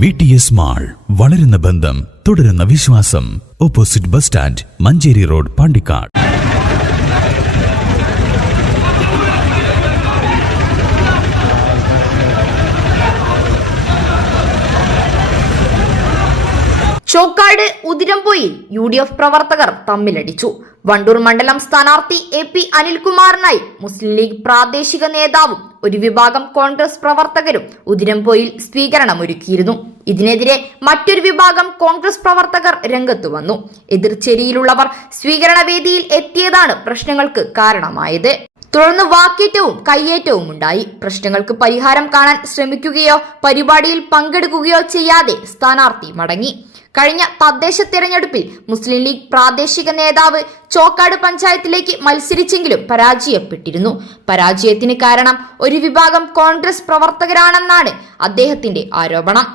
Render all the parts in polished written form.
VTS mall, വളരുന്ന ബന്ധം, തുടരുന്ന വിശ്വാസം. Opposite bus stand, Manjeri road, Pandikkad. Chokkad Uthirampoyil UDF പ്രവർത്തകർ തമ്മിലടിച്ചു. വണ്ടൂർ മണ്ഡലം സ്ഥാനാർത്ഥി AP അനിൽകുമാറിനായി മുസ്ലിം ലീഗ് പ്രാദേശിക നേതാവും ഒരു വിഭാഗം കോൺഗ്രസ് പ്രവർത്തകരും ഉതിരംപൊയിൽ സ്വീകരണമൊരുക്കിയിരുന്നു. ഇതിനെതിരെ മറ്റൊരു വിഭാഗം കോൺഗ്രസ് പ്രവർത്തകർ രംഗത്തു വന്നു. എതിർചേരിയിലുള്ളവർ സ്വീകരണവേദിയിൽ എത്തിയതാണ് പ്രശ്നങ്ങൾക്ക് കാരണമായത്. തുടർന്ന് വാക്കേറ്റവും കയ്യേറ്റവും ഉണ്ടായി. പ്രശ്നങ്ങൾക്ക് പരിഹാരം കാണാൻ ശ്രമിക്കുകയോ പരിപാടിയിൽ പങ്കെടുക്കുകയോ ചെയ്യാതെ സ്ഥാനാർത്ഥി മടങ്ങി. കഴിഞ്ഞ തദ്ദേശ തെരഞ്ഞെടുപ്പിൽ മുസ്ലിം ലീഗ് പ്രാദേശിക നേതാവ് ചോക്കാട് പഞ്ചായത്തിലേക്ക് മത്സരിച്ചെങ്കിലും പരാജയപ്പെട്ടിരുന്നു. പരാജയത്തിന് കാരണം ഒരു വിഭാഗം കോൺഗ്രസ് പ്രവർത്തകരാണെന്നാണ് അദ്ദേഹത്തിന്റെ ആരോപണം.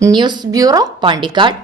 News bureau, Pandikkad.